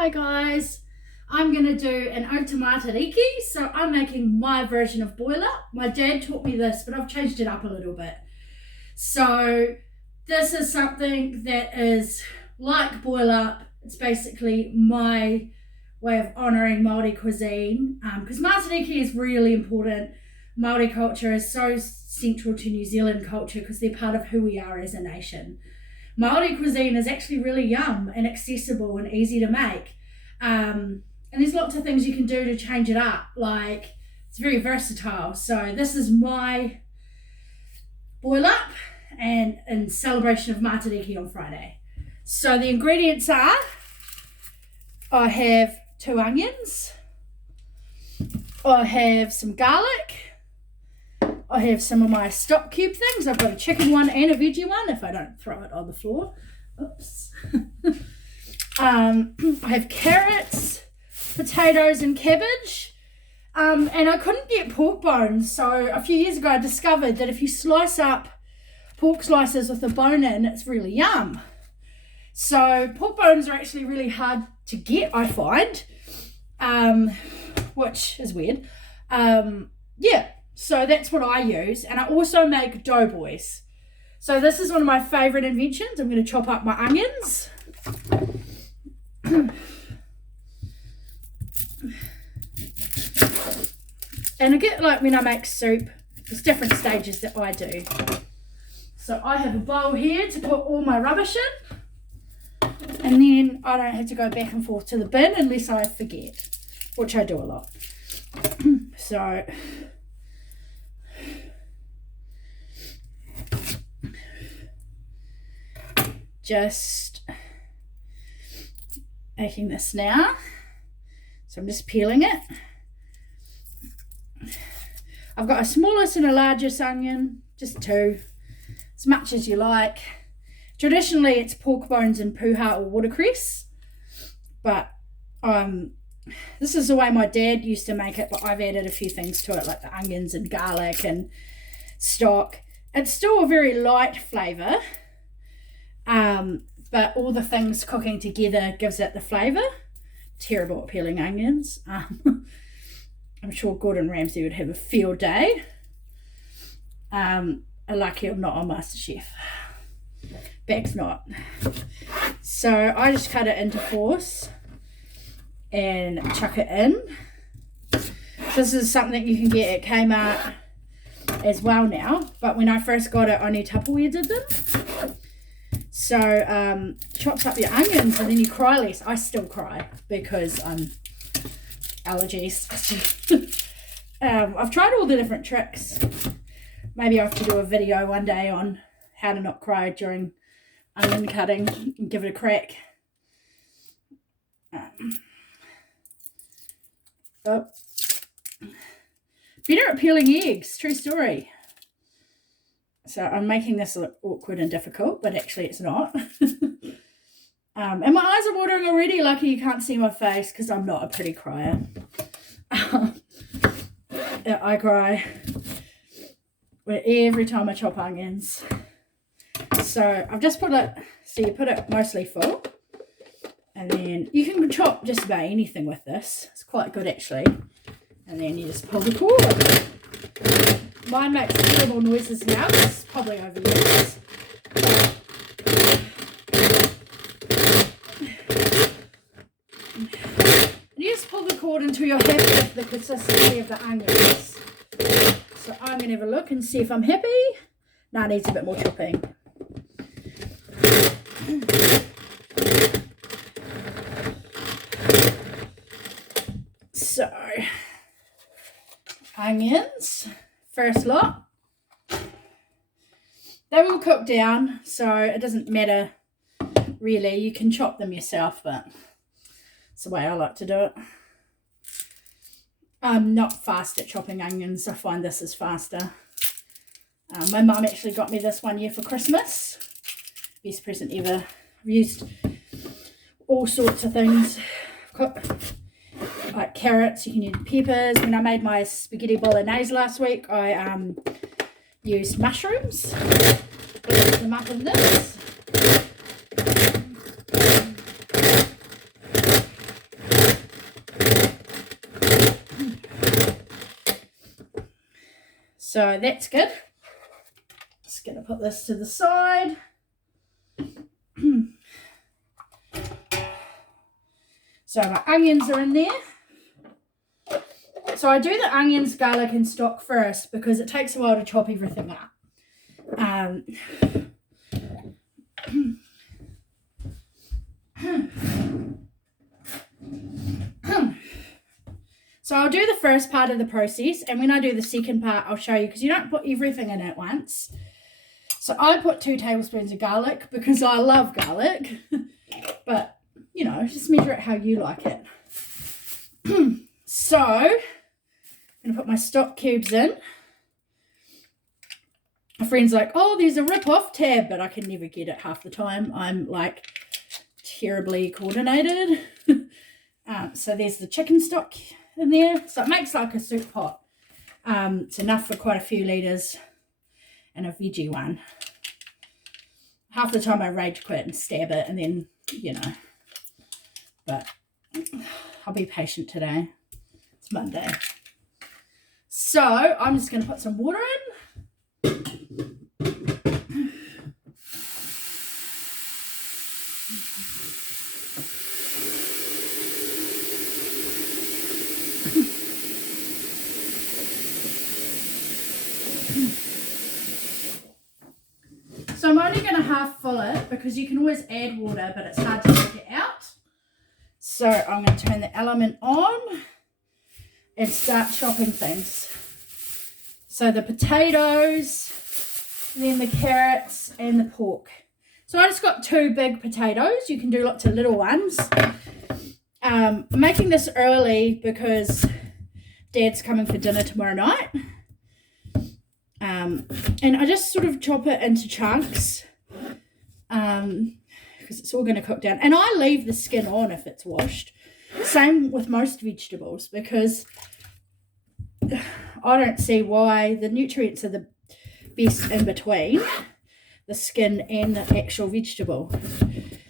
Hi guys, I'm going to do an ode to Matariki. So I'm making my version of boil up. My dad taught me this, but I've changed it up a little bit. So this is something that is like boil up. It's basically my way of honouring Māori cuisine, because Matariki is really important. Māori culture is so central to New Zealand culture because they're part of who we are as a nation. Māori cuisine is actually really yum and accessible and easy to make. And there's lots of things you can do to change it up. Like, it's very versatile. So this is my boil up and in celebration of Matariki on Friday. So the ingredients are, I have 2 onions. I have some garlic. I have some of my stock cube things. I've got a chicken one and a veggie one if I don't throw it on the floor. Oops. I have carrots, potatoes and cabbage. And I couldn't get pork bones. So a few years ago I discovered that if you slice up pork slices with the bone in, it's really yum. So pork bones are actually really hard to get, I find, which is weird. Yeah. So that's what I use. And I also make doughboys. So this is one of my favourite inventions. I'm going to chop up my onions. And I get, like, when I make soup, there's different stages that I do. So I have a bowl here to put all my rubbish in. And then I don't have to go back and forth to the bin unless I forget, which I do a lot. So just making this now. So I'm just peeling it. I've got a smallest and a largest onion, just 2, as much as you like. Traditionally it's pork bones and puha or watercress, but this is the way my dad used to make it, but I've added a few things to it, like the onions and garlic and stock. It's still a very light flavour, but all the things cooking together gives it the flavour. Terrible at peeling onions. I'm sure Gordon Ramsay would have a field day. Lucky I'm not on MasterChef. Back's not. So I just cut it into 4s and chuck it in. This is something you can get at Kmart as well now, but when I first got it, only Tupperware did them. So chops up your onions and then you cry less. I still cry because allergies. I've tried all the different tricks. Maybe I have to do a video one day on how to not cry during onion cutting and give it a crack. Better at peeling eggs, true story. So I'm making this look awkward and difficult, but actually it's not. And my eyes are watering already. Lucky you can't see my face because I'm not a pretty crier. I cry every time I chop onions. So I've just put it, so you put it mostly full. And then you can chop just about anything with this. It's quite good actually. And then you just pull the cord. Mine makes terrible noises now. It's probably overused. You just pull the cord until you're happy with the consistency of the onions. So I'm going to have a look and see if I'm happy. No, it needs a bit more chopping. So, onions, first lot. They will cook down, so it doesn't matter really. You can chop them yourself, but it's the way I like to do it. I'm not fast at chopping onions. I find this is faster. My mum actually got me this one year for Christmas. Best present ever. I've used all sorts of things. Like carrots, you can use peppers. When I made my spaghetti bolognese last week, I used mushrooms. Blend them up in this. So that's good. Just going to put this to the side. So my onions are in there. So I do the onions, garlic and stock first because it takes a while to chop everything up. So I'll do the first part of the process, and when I do the second part I'll show you, because you don't put everything in at once. So I put 2 tablespoons of garlic because I love garlic, but you know, just measure it how you like it. So I'm going to put my stock cubes in. My friend's like, oh, there's a rip-off tab, but I can never get it half the time. I'm like terribly coordinated. So there's the chicken stock in there. So it makes like a soup pot. It's enough for quite a few litres, and a veggie one. Half the time I rage quit and stab it, and then, you know, but I'll be patient today. It's Monday. So I'm just going to put some water in. So I'm only going to half fill it because you can always add water, but it's hard to take it out. So I'm going to turn the element on and start chopping things. So the potatoes, then the carrots and the pork. So I just got 2 big potatoes. You can do lots of little ones. I'm making this early because Dad's coming for dinner tomorrow night. And I just sort of chop it into chunks because it's all going to cook down. And I leave the skin on if it's washed. Same with most vegetables, because I don't see why. The nutrients are the best in between the skin and the actual vegetable.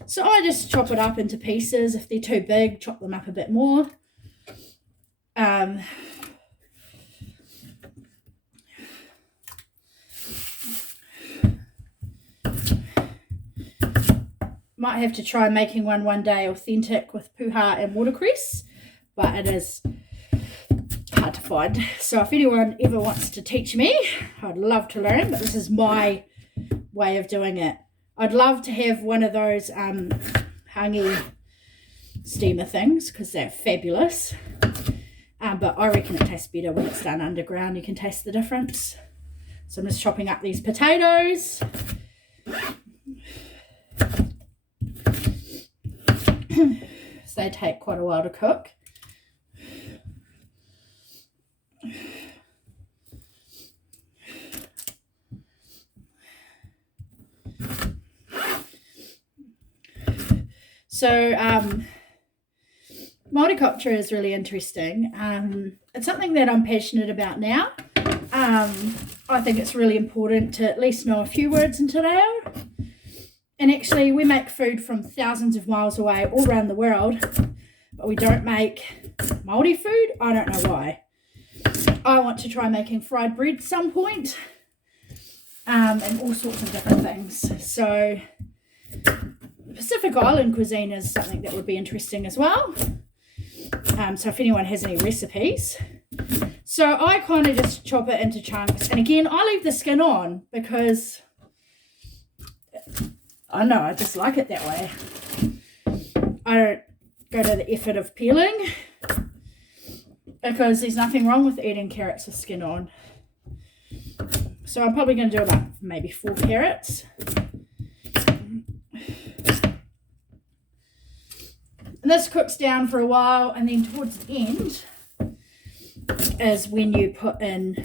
So I just chop it up into pieces. If they're too big, chop them up a bit more. Might have to try making one day authentic with puha and watercress, but it is hard to find. So if anyone ever wants to teach me, I'd love to learn, but this is my way of doing it. I'd love to have one of those hangi steamer things because they're fabulous, but I reckon it tastes better when it's done underground. You can taste the difference. So I'm just chopping up these potatoes. So they take quite a while to cook. So multiculture is really interesting. It's something that I'm passionate about now. I think it's really important to at least know a few words in Te Reo. And actually, we make food from thousands of miles away, all around the world, but we don't make Māori food. I don't know why. I want to try making fried bread at some point, and all sorts of different things. So Pacific Island cuisine is something that would be interesting as well. So if anyone has any recipes. So I kind of just chop it into chunks. And again, I leave the skin on because I know, I just like it that way. I don't go to the effort of peeling because there's nothing wrong with eating carrots with skin on. So I'm probably going to do about maybe 4 carrots. And this cooks down for a while, and then towards the end is when you put in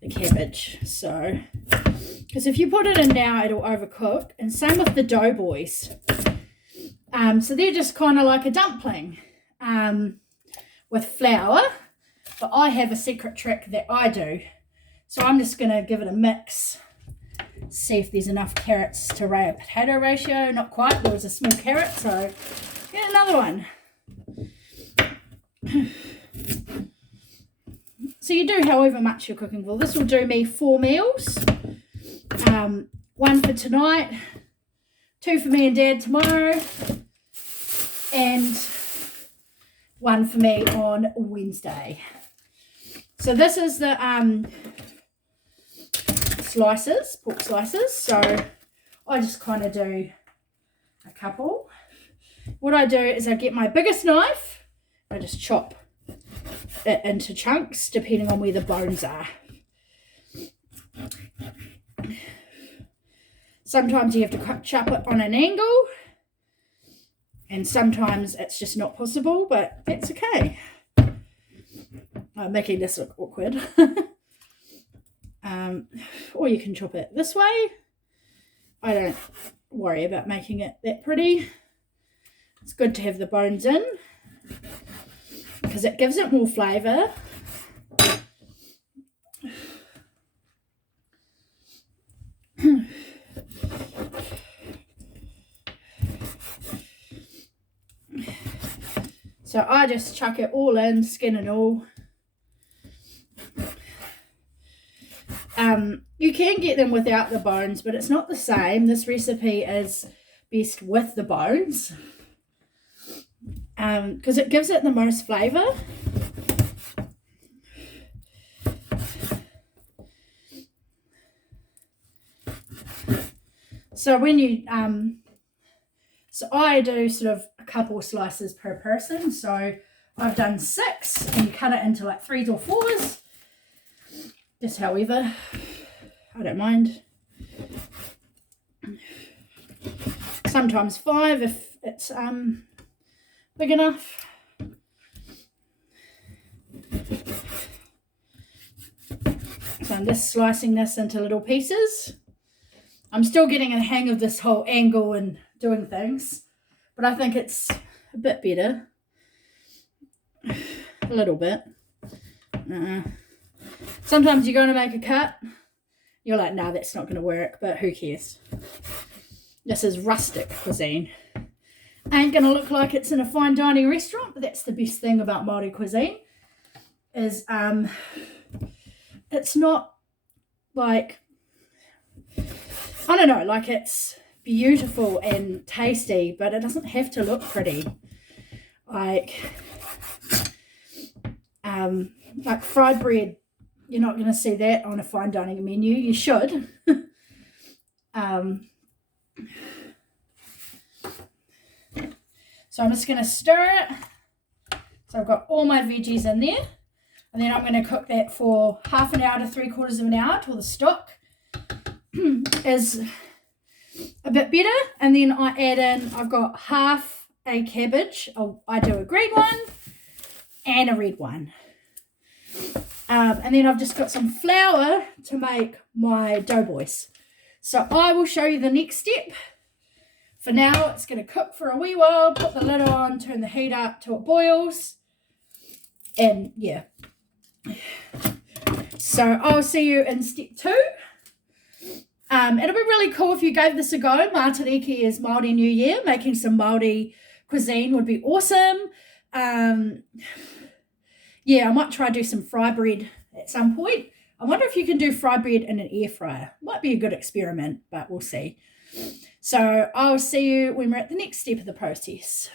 the cabbage. So, because if you put it in now, it'll overcook. And same with the doughboys. So they're just kind of like a dumpling with flour. But I have a secret trick that I do. So I'm just going to give it a mix. See if there's enough carrots to potato ratio. Not quite. There was a small carrot, so get another one. So you do however much you're cooking for. This will do me 4 meals. 1 for tonight, 2 for me and Dad tomorrow, and 1 for me on Wednesday. So this is the slices, pork slices. So I just kind of do a couple. What I do is I get my biggest knife, I just chop it into chunks depending on where the bones are. Sometimes you have to chop it on an angle, and sometimes it's just not possible, but it's okay. I'm making this look awkward. Or you can chop it this way. I don't worry about making it that pretty. It's good to have the bones in because it gives it more flavour. So I just chuck it all in, skin and all. You can get them without the bones, but it's not the same. This recipe is best with the bones because it gives it the most flavour. So when you so I do sort of a couple slices per person. So I've done 6, and you cut it into like 3s or 4s. Just however, I don't mind. Sometimes 5 if it's big enough. So I'm just slicing this into little pieces. I'm still getting a hang of this whole angle and doing things, but I think it's a bit better. A little bit. Sometimes you're going to make a cut. You're like, no, that's not going to work, but who cares? This is rustic cuisine. Ain't going to look like it's in a fine dining restaurant, but that's the best thing about Māori cuisine is it's not like, I don't know, like it's beautiful and tasty, but it doesn't have to look pretty. Like fried bread, you're not going to see that on a fine dining menu. You should. So I'm just going to stir it. So I've got all my veggies in there. And then I'm going to cook that for half an hour to 3/4 of an hour till the stock is a bit better. And then I add in, I've got half a cabbage. I do a green one and a red one. And then I've just got some flour to make my doughboys. So I will show you the next step. For now, it's going to cook for a wee while. Put the lid on, turn the heat up till it boils. And yeah. So I'll see you in step 2. It'll be really cool if you gave this a go. Matariki is Māori New Year. Making some Māori cuisine would be awesome. Yeah, I might try to do some fry bread at some point. I wonder if you can do fry bread in an air fryer. Might be a good experiment, but we'll see. So I'll see you when we're at the next step of the process.